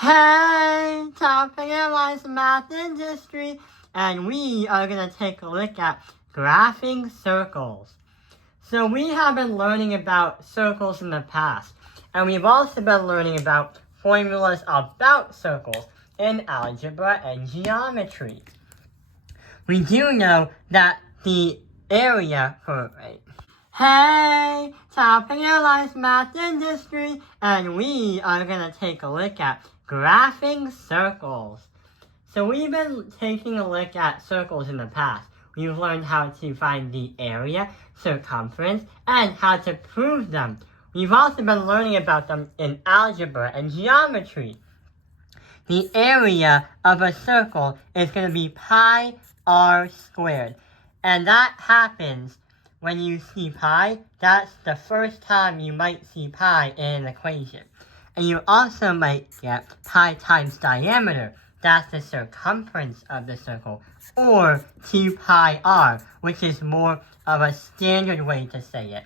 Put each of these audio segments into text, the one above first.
Hey, topic analyze math industry, and we are going to take a look at graphing circles. So we have been learning about circles in the past, and we've also been learning about formulas about circles in algebra and geometry. We do know that the area for Hey, topic analyze math industry, and we are going to take a look at graphing circles. So we've been taking a look at circles in the past. We've learned how to find the area, circumference, and how to prove them. We've also been learning about them in algebra and geometry. The area of a circle is going to be pi r squared, and that happens when you see pi. That's the first time you might see pi in an equation. And you also might get pi times diameter. That's the circumference of the circle. Or 2 pi r, which is more of a standard way to say it.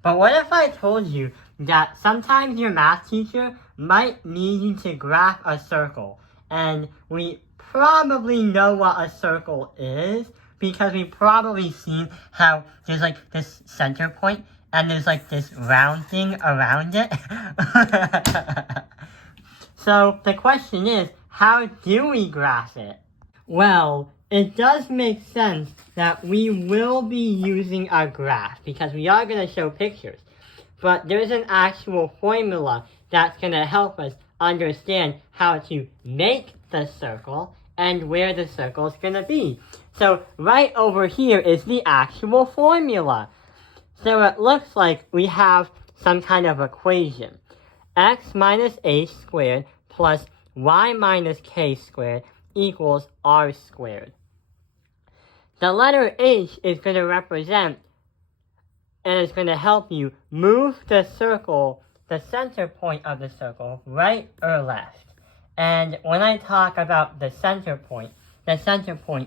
But what if I told you that sometimes your math teacher might need you to graph a circle? And we probably know what a circle is, because we've probably seen how there's like this center point and there's like this round thing around it. So the question is, how do we graph it? Well, it does make sense that we will be using a graph because we are going to show pictures. But there's an actual formula that's going to help us understand how to make the circle and where the circle is going to be. So right over here is the actual formula. So it looks like we have some kind of equation. X minus h squared plus y minus k squared equals r squared. The letter h is going to represent and it's going to help you move the circle, the center point of the circle, right or left. And when I talk about the center point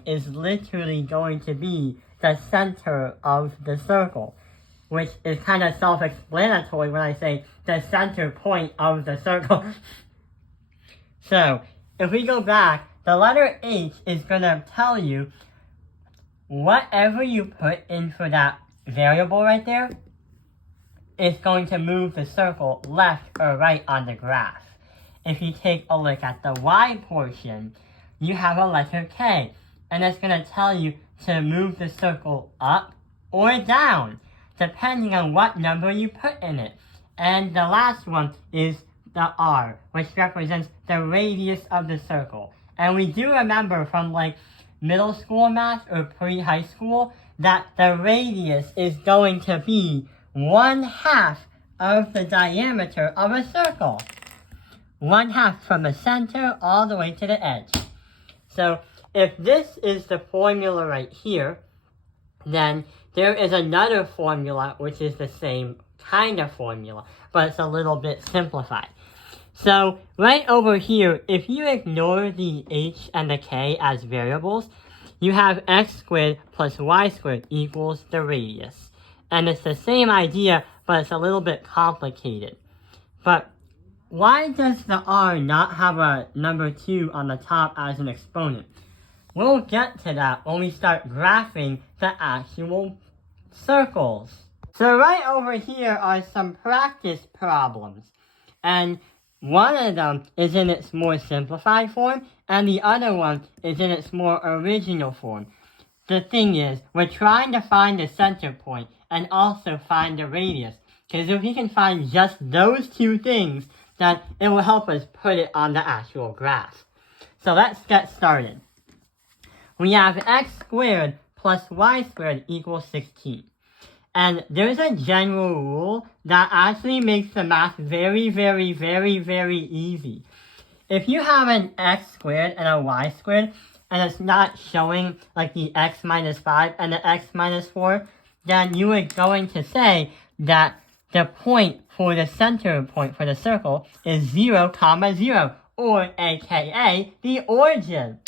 is literally going to be the center of the circle, which is kind of self-explanatory when I say the center point of the circle. So, if we go back, the letter H is going to tell you whatever you put in for that variable right there is going to move the circle left or right on the graph. If you take a look at the y portion, you have a letter K, and it's going to tell you to move the circle up or down, depending on what number you put in it. And the last one is the R, which represents the radius of the circle. And we do remember from like middle school math or pre-high school that the radius is going to be 1/2 of the diameter of a circle. 1/2 from the center all the way to the edge. So if this is the formula right here, then there is another formula which is the same kind of formula, but it's a little bit simplified. So right over here, if you ignore the h and the k as variables, you have x squared plus y squared equals the radius. And it's the same idea, but it's a little bit complicated. But why does the r not have a number 2 on the top as an exponent? We'll get to that when we start graphing the actual circles. So right over here are some practice problems. And one of them is in its more simplified form, and the other one is in its more original form. The thing is, we're trying to find the center point and also find the radius. Because if we can find just those two things, then it will help us put it on the actual graph. So let's get started. We have x squared plus y squared equals 16. And there's a general rule that actually makes the math very, very, very, very easy. If you have an x squared and a y squared, and it's not showing like the x minus 5 and the x minus 4, then you are going to say that the point for the center point for the circle is 0, 0, or aka the origin.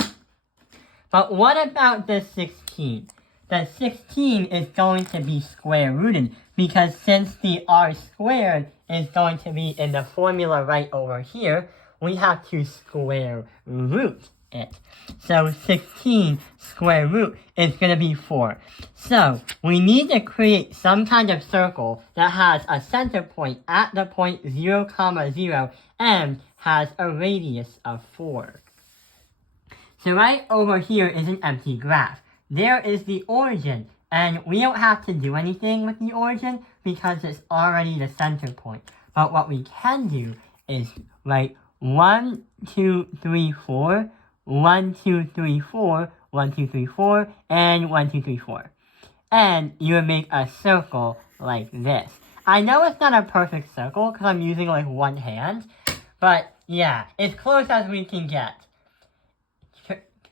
But what about the 16? The 16 is going to be square rooted because since the r squared is going to be in the formula right over here. We have to square root it. So 16 square root is going to be 4. So we need to create some kind of circle that has a center point at the point 0, 0 and has a radius of 4. So right over here is an empty graph. There is the origin, and we don't have to do anything with the origin because it's already the center point. But what we can do is write 1, 2, 3, 4, 1, 2, 3, 4, 1, 2, 3, 4, and 1, 2, 3, 4. And you would make a circle like this. I know it's not a perfect circle because I'm using like one hand, but yeah, as close as we can get.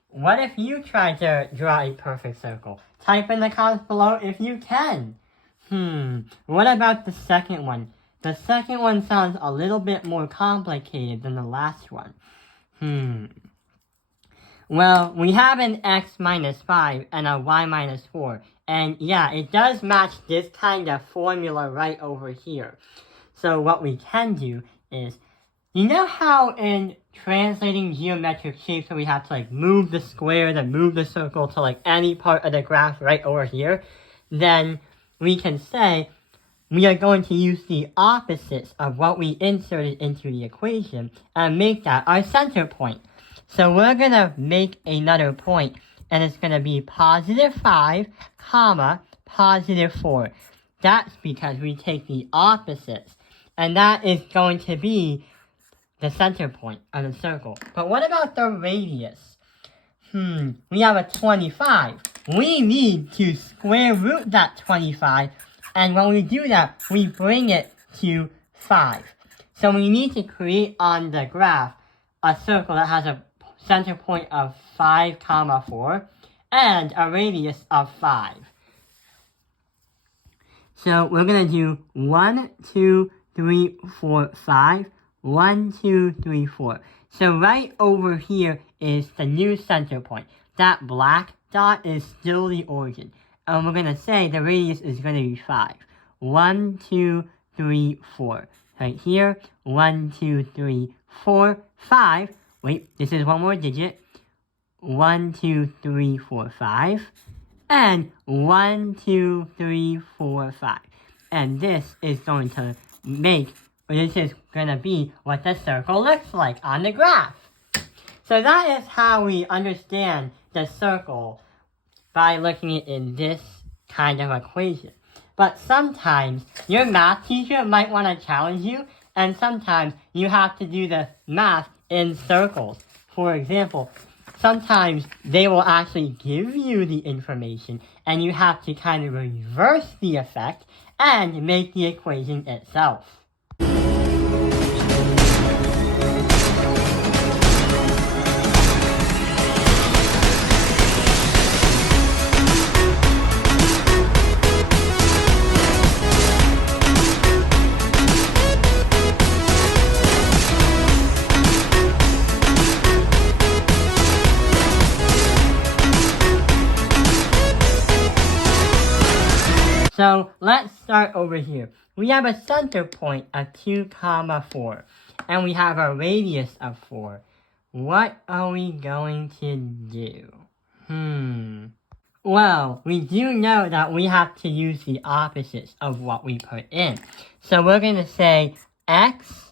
What if you try to draw a perfect circle? Type in the comments below if you can. What about the second one? The second one sounds a little bit more complicated than the last one. Well, we have an x minus 5 and a y minus 4. And yeah, it does match this kind of formula right over here. So what we can do is, you know how in translating geometric shapes we have to like move the square, then move the circle to like any part of the graph right over here? Then we can say we are going to use the opposites of what we inserted into the equation and make that our center point. So we're going to make another point, and it's going to be positive 5, comma, positive 4. That's because we take the opposites, and that is going to be the center point of the circle. But what about the radius? We have a 25. We need to square root that 25, and when we do that, we bring it to 5. So we need to create on the graph a circle that has a center point of 5, comma 4, and a radius of 5. So we're going to do 1, 2, 3, 4, 5. 1, 2, 3, 4. So right over here is the new center point. That black dot is still the origin. And we're going to say the radius is going to be 5. 1, 2, 3, 4. Right here, 1, 2, 3, 4, 5. Wait, this is one more digit. 1, 2, 3, 4, 5. And 1, 2, 3, 4, 5. And this is going to be what the circle looks like on the graph. So that is how we understand the circle by looking at it in this kind of equation. But sometimes your math teacher might want to challenge you, and sometimes you have to do the math in circles. For example, sometimes they will actually give you the information, and you have to kind of reverse the effect and make the equation itself. So let's start over here. We have a center point of 2, 4, and we have a radius of 4. What are we going to do? Well, we do know that we have to use the opposites of what we put in. So we're going to say x.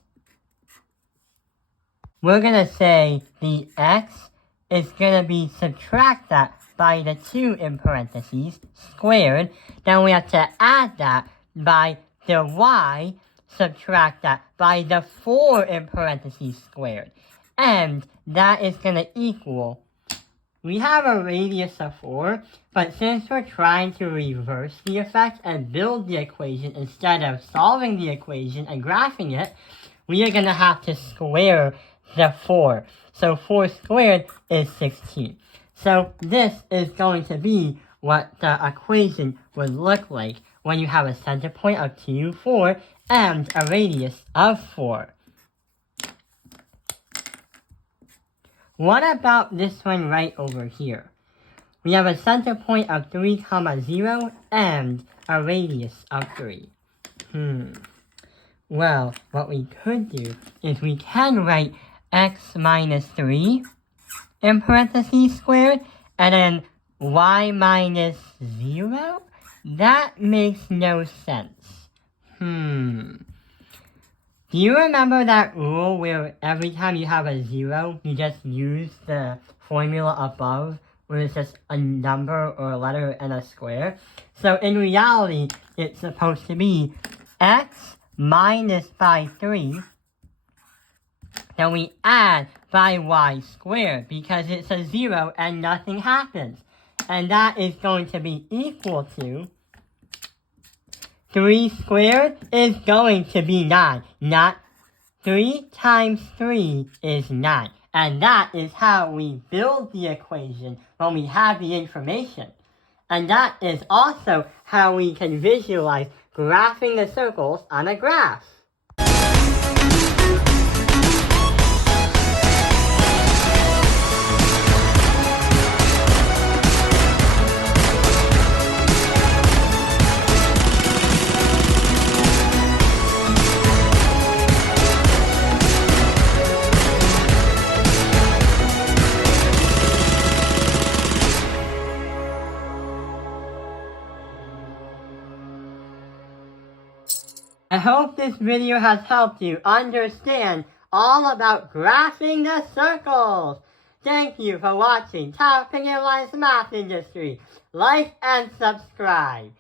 We're going to say the x is going to be subtract that by the 2 in parentheses, squared. Then we have to add that by the y, subtract that by the 4 in parentheses, squared. And that is going to equal, we have a radius of 4, but since we're trying to reverse the effect and build the equation instead of solving the equation and graphing it, we are going to have to square the 4. So 4 squared is 16. So this is going to be what the equation would look like when you have a center point of 2, 4, and a radius of 4. What about this one right over here? We have a center point of 3, 0, and a radius of 3. Well, what we could do is we can write x minus 3 in parentheses squared, and then y minus 0? That makes no sense. Do you remember that rule where every time you have a 0, you just use the formula above, where it's just a number or a letter and a square? So in reality, it's supposed to be x minus by 3, then we add by y squared, because it's a 0 and nothing happens. And that is going to be equal to 3 squared is going to be 9. Not 3 times 3 is 9. And that is how we build the equation when we have the information. And that is also how we can visualize graphing the circles on a graph. I hope this video has helped you understand all about graphing the circles. Thank you for watching Top Opinion Lines Math Industry. Like and subscribe.